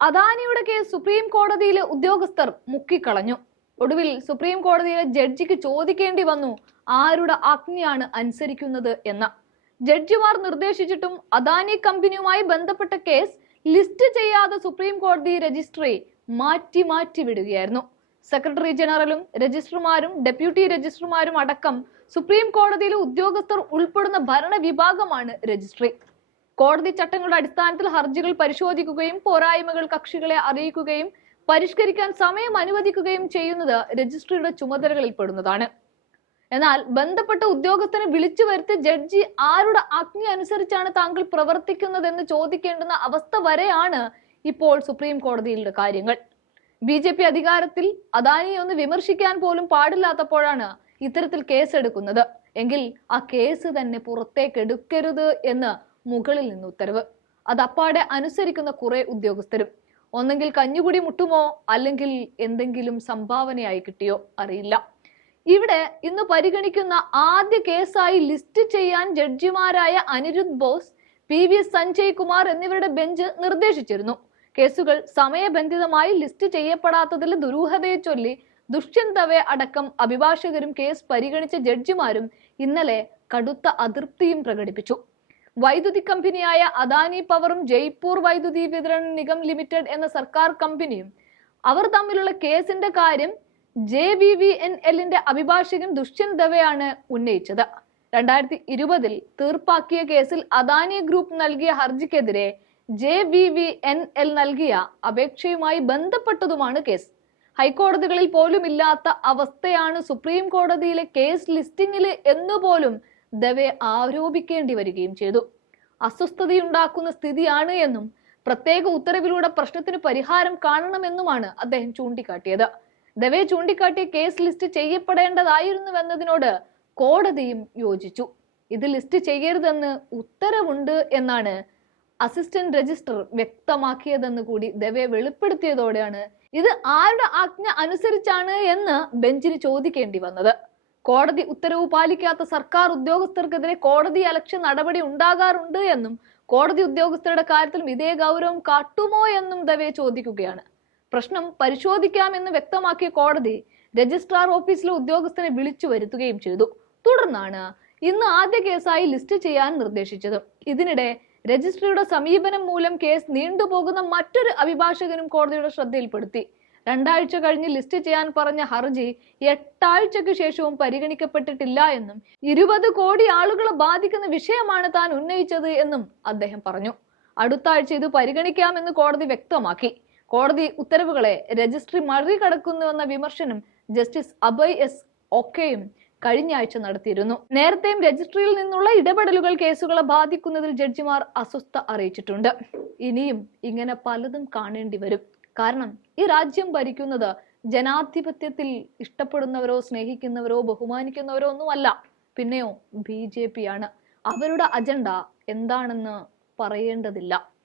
അദാനിയുടെ case supreme കോടതിയിലെ ഉദ്യോഗസ്ഥർ മുക്കിക്കളഞ്ഞു. ഒടുവിൽ സുപ്രീം കോടതിയിലെ ജഡ്ജിക്ക് ചോദിക്കേണ്ടി വന്നു ആരുടെ ആജ്ഞയാണ് അനുസരിക്കുന്നത് എന്ന്. ജഡ്ജിമാർ നിർദ്ദേശിച്ചിട്ടും അദാനി കമ്പനിയുമായി ബന്ധപ്പെട്ട കേസ് ലിസ്റ്റ് ചെയ്യാതെ സുപ്രീം കോടതി രജിസ്ട്രി മാറ്റി മാറ്റി വിടുകയായിരുന്നു. സെക്രട്ടറി ജനറലും രജിസ്ട്രർമാരും ഡെപ്യൂട്ടി രജിസ്ട്രർമാരും അടക്കം സുപ്രീം കോടതിയിലെ ഉദ്യോഗസ്ഥർ ഉൾപ്പെടുന്ന ഭരണവിഭാഗമാണ് രജിസ്ട്രി. കോടതി ചട്ടങ്ങളുടെ അടിസ്ഥാനത്തിൽ ഹർജികൾ പരിശോധിക്കുകയും പോരായ്മകൾ കക്ഷികളെ അറിയിക്കുകയും പരിഷ്കരിക്കാൻ സമയം അനുവദിക്കുകയും ചെയ്യുന്നത് രജിസ്ട്രിയുടെ ചുമതലകളിൽ പെടുന്നതാണ്. എന്നാൽ ബന്ധപ്പെട്ട ഉദ്യോഗസ്ഥനെ വിളിച്ചു വരുത്തി ജഡ്ജി ആരുടെ ആജ്ഞ അനുസരിച്ചാണ് താങ്കൾ പ്രവർത്തിക്കുന്നതെന്ന് ചോദിക്കേണ്ടുന്ന അവസ്ഥ വരെയാണ് ഇപ്പോൾ സുപ്രീം കോടതിയിലെ കാര്യങ്ങൾ. ബി ജെ പി അധികാരത്തിൽ അദാനിയെ ഒന്ന് വിമർശിക്കാൻ പോലും പാടില്ലാത്തപ്പോഴാണ് ഇത്തരത്തിൽ കേസ് എടുക്കുന്നത് എങ്കിൽ ആ കേസ് തന്നെ പുറത്തേക്ക് എടുക്കരുത് എന്ന് മുകളിൽ നിന്ന് ഉത്തരവ്. അത് അപ്പാടെ അനുസരിക്കുന്ന കുറെ ഉദ്യോഗസ്ഥരും. ഒന്നെങ്കിൽ കഞ്ഞുകുടി മുട്ടുമോ? അല്ലെങ്കിൽ എന്തെങ്കിലും സംഭാവനയായി കിട്ടിയോ? അറിയില്ല. ഇവിടെ ഇന്ന് പരിഗണിക്കുന്ന ആദ്യ കേസായി ലിസ്റ്റ് ചെയ്യാൻ ജഡ്ജിമാരായ അനിരുദ്ധ് ബോസ് പി വി സഞ്ജയ് കുമാർ എന്നിവരുടെ ബെഞ്ച് നിർദ്ദേശിച്ചിരുന്നു. കേസുകൾ സമയബന്ധിതമായി ലിസ്റ്റ് ചെയ്യപ്പെടാത്തതിൽ ദുരൂഹതയെ ചൊല്ലി ദുഷ്യന്തവേ അടക്കം അഭിഭാഷകരും കേസ് പരിഗണിച്ച ജഡ്ജിമാരും ഇന്നലെ കടുത്ത അതൃപ്തിയും പ്രകടിപ്പിച്ചു. വൈദ്യുതി കമ്പനിയായ അദാനി പവറും ജയ്പൂർ വൈദ്യുതി വിതരണ നിഗം ലിമിറ്റഡ് എന്ന സർക്കാർ കമ്പനിയും അവർ തമ്മിലുള്ള കേസിന്റെ കാര്യം ജെ വി വി എൻ എല്ലിന്റെ അഭിഭാഷകൻ ദുഷ്യന്ത് ദവയാണ് ഉന്നയിച്ചത്. രണ്ടായിരത്തി ഇരുപതിൽ തീർപ്പാക്കിയ കേസിൽ അദാനി ഗ്രൂപ്പ് നൽകിയ ഹർജിക്കെതിരെ J V V N L നൽകിയ അപേക്ഷയുമായി ബന്ധപ്പെട്ടതുമാണ് കേസ്. ഹൈക്കോടതികളിൽ പോലും ഇല്ലാത്ത അവസ്ഥയാണ് സുപ്രീം കോടതിയിലെ കേസ് ലിസ്റ്റിംഗിൽ എന്നുപോലും ദവെ ആരോപിക്കേണ്ടി വരികയും ചെയ്തു. അസ്വസ്ഥതയുണ്ടാക്കുന്ന സ്ഥിതിയാണ് എന്നും പ്രത്യേക ഉത്തരവിലൂടെ പ്രശ്നത്തിന് പരിഹാരം കാണണമെന്നുമാണ് അദ്ദേഹം ചൂണ്ടിക്കാട്ടിയത്. ദവെ ചൂണ്ടിക്കാട്ടിയ കേസ് ലിസ്റ്റ് ചെയ്യപ്പെടേണ്ടതായിരുന്നുവെന്നതിനോട് കോടതിയും യോജിച്ചു. ഇത് ലിസ്റ്റ് ചെയ്യരുതെന്ന് ഉത്തരവുണ്ട് എന്നാണ് അസിസ്റ്റന്റ് രജിസ്റ്റർ വ്യക്തമാക്കിയതെന്ന് കൂടി ദവെ വെളിപ്പെടുത്തിയതോടെയാണ് ഇത് ആരുടെ ആജ്ഞ അനുസരിച്ചാണ് എന്ന് ബെഞ്ചിന് ചോദിക്കേണ്ടി വന്നത്. കോടതി ഉത്തരവ് പാലിക്കാത്ത സർക്കാർ ഉദ്യോഗസ്ഥർക്കെതിരെ കോടതി അലക്ഷ്യ നടപടി ഉണ്ടാകാറുണ്ട് എന്നും കോടതി ഉദ്യോഗസ്ഥരുടെ കാര്യത്തിൽ ഇതേ ഗൗരവം കാട്ടുമോ എന്നും ദവെ ചോദിക്കുകയാണ്. പ്രശ്നം പരിശോധിക്കാമെന്ന് വ്യക്തമാക്കിയ കോടതി രജിസ്ട്രാർ ഓഫീസിലെ ഉദ്യോഗസ്ഥനെ വിളിച്ചു വരുത്തുകയും ചെയ്തു. തുടർന്നാണ് ഇന്ന് ആദ്യ കേസായി ലിസ്റ്റ് ചെയ്യാൻ നിർദ്ദേശിച്ചത്. ഇതിനിടെ രജിസ്ട്രിയുടെ സമീപനം മൂലം കേസ് നീണ്ടുപോകുന്ന മറ്റൊരു അഭിഭാഷകനും കോടതിയുടെ ശ്രദ്ധയിൽപ്പെടുത്തി. രണ്ടാഴ്ച കഴിഞ്ഞ് ലിസ്റ്റ് ചെയ്യാൻ പറഞ്ഞ ഹർജി എട്ടാഴ്ചയ്ക്ക് ശേഷവും പരിഗണിക്കപ്പെട്ടിട്ടില്ല എന്നും ഇരുപത് കോടി ആളുകളെ ബാധിക്കുന്ന വിഷയമാണ് താൻ ഉന്നയിച്ചത് എന്നും അദ്ദേഹം പറഞ്ഞു. അടുത്ത ആഴ്ച ഇത് പരിഗണിക്കാമെന്ന് കോടതി വ്യക്തമാക്കി. കോടതി ഉത്തരവുകളെ രജിസ്ട്രി മറികടക്കുന്നുവെന്ന വിമർശനം ജസ്റ്റിസ് അഭയ് എസ് ഒക്കെയും കഴിഞ്ഞ ആഴ്ച നടത്തിയിരുന്നു. നേരത്തെയും രജിസ്ട്രിയിൽ നിന്നുള്ള ഇടപെടലുകൾ കേസുകളെ ബാധിക്കുന്നതിൽ ജഡ്ജിമാർ അസ്വസ്ഥ അറിയിച്ചിട്ടുണ്ട്. ഇനിയും ഇങ്ങനെ പലതും കാണേണ്ടി വരും. കാരണം ഈ രാജ്യം ഭരിക്കുന്നത് ജനാധിപത്യത്തിൽ ഇഷ്ടപ്പെടുന്നവരോ സ്നേഹിക്കുന്നവരോ ബഹുമാനിക്കുന്നവരോ ഒന്നുമല്ല. പിന്നെയോ ബി ജെ പി ആണ്. അവരുടെ അജണ്ട എന്താണെന്ന് പറയേണ്ടതില്ല.